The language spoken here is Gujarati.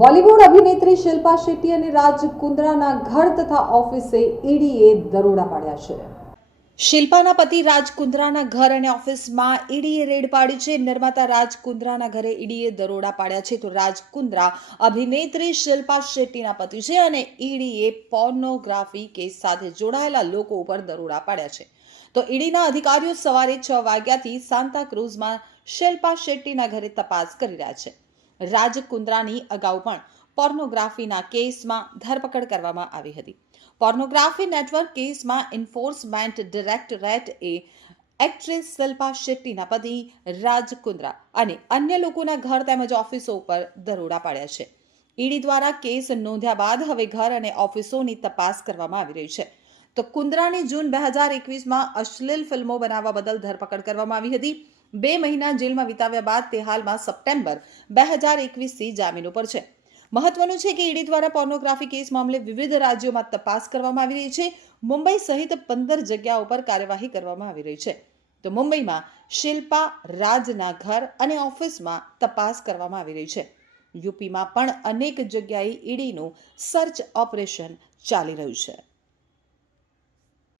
બોલિવૂડ અભિનેત્રી શિલ્પા શેટ્ટી અને રાજ કુંદ્રાના ઘર તથા ઓફિસે ઈડીએ દરોડા પાડ્યા છે. શિલ્પાના પતિ રાજ કુંદ્રાના ઘર અને ઓફિસમાં ઈડીએ રેડ પાડી છે. નિર્માતા રાજ કુંદ્રાના ઘરે ઈડીએ દરોડા પાડ્યા છે. તો રાજ કુંદ્રા અભિનેત્રી શિલ્પા શેટ્ટીના પતિ છે અને ઈડીએ પોર્નોગ્રાફી કેસ સાથે જોડાયેલા લોકો ઉપર દરોડા પાડ્યા છે. તો ઈડીના અધિકારીઓ સવારે છ વાગ્યાથી સાંતા ક્રુઝમાં શિલ્પા શેટ્ટીના ઘરે તપાસ કરી રહ્યા છે. રાજ કુંદ્રાની અગાઉ પણ પોર્નોગ્રાફીના કેસમાં ધરપકડ કરવામાં આવી હતી. પોર્નોગ્રાફી નેટવર્ક કેસમાં એન્ફોર્સમેન્ટ ડિરેક્ટરેટ એ એક્ટ્રેસ શિલ્પા શેટ્ટીના પતિ રાજ કુંદ્રા અને અન્ય લોકોના ઘર તેમજ ઓફિસો ઉપર દરોડા પાડ્યા છે. ઈડી દ્વારા કેસ નોંધ્યા બાદ હવે ઘર અને ઓફિસોની તપાસ કરવામાં આવી રહી છે. તો કુંદ્રાની જૂન બે હજાર એકવીસમાં અશ્લીલ ફિલ્મો બનાવવા બદલ ધરપકડ કરવામાં આવી હતી. બે મહિના જેલમાં વિતાવ્યા બાદ તે હાલમાં સપ્ટેમ્બર બે હજાર એકવીસથી જામીન ઉપર છે. મહત્વનું છે કે ઈડી દ્વારા પોર્નોગ્રાફી કેસ મામલે વિવિધ રાજ્યોમાં તપાસ કરવામાં આવી રહી છે. મુંબઈ સહિત પંદર જગ્યાઓ પર કાર્યવાહી કરવામાં આવી રહી છે. તો મુંબઈમાં શિલ્પા, રાજના ઘર અને ઓફિસમાં તપાસ કરવામાં આવી રહી છે. યુપીમાં પણ અનેક જગ્યાએ ઈડીનું સર્ચ ઓપરેશન ચાલી રહ્યું છે.